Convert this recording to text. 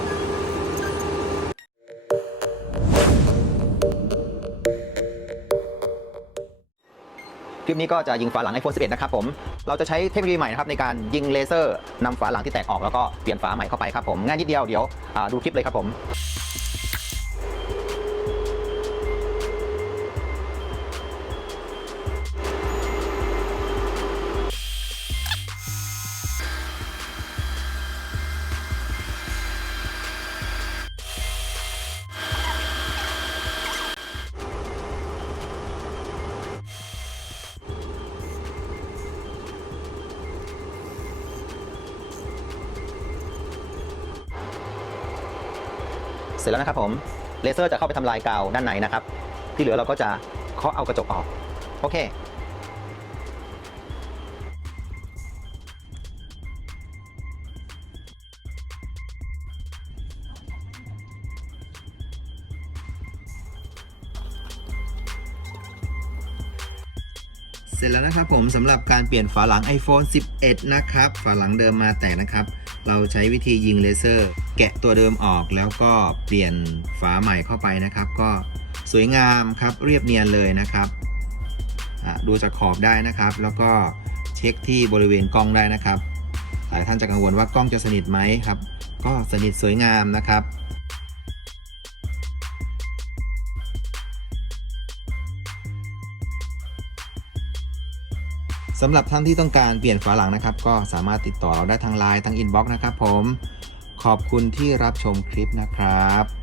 คลิปนี้ก็จะยิงฝาหลัง iPhone 11 นะครับผม เราจะใช้เทคโนโลยีใหม่นะครับในการยิงเลเซอร์นำฝาหลังที่แตกออกแล้วก็เปลี่ยนฝาใหม่เข้าไปครับผม ง่ายนิดเดียวเดี๋ยวดูคลิปเลยครับผมเสร็จแล้วนะครับผม เลเซอร์จะเข้าไปทำลายกาวด้านในนะครับ ที่เหลือเราก็จะเคาะเอากระจกออก โอเคเสร็จแล้วนะครับผมสำหรับการเปลี่ยนฝาหลัง iPhone 11 นะครับฝาหลังเดิมมาแตกนะครับ เราใช้วิธียิงเลเซอร์ แกะตัวเดิมออก แล้วก็เปลี่ยนฝาใหม่เข้าไปนะครับ ก็สวยงามครับเรียบเนียนเลยนะครับดูจากขอบได้นะครับ แล้วก็เช็คที่บริเวณกล้องได้นะครับหลายท่านจะกังวลว่ากล้องจะสนิทไหมครับ ก็สนิทสวยงามนะครับสำหรับท่านที่ต้องการเปลี่ยนฝาหลังนะครับ ก็สามารถติดต่อเราได้ทางไลน์ทางอินบ็อกซ์นะครับผม ขอบคุณที่รับชมคลิปนะครับ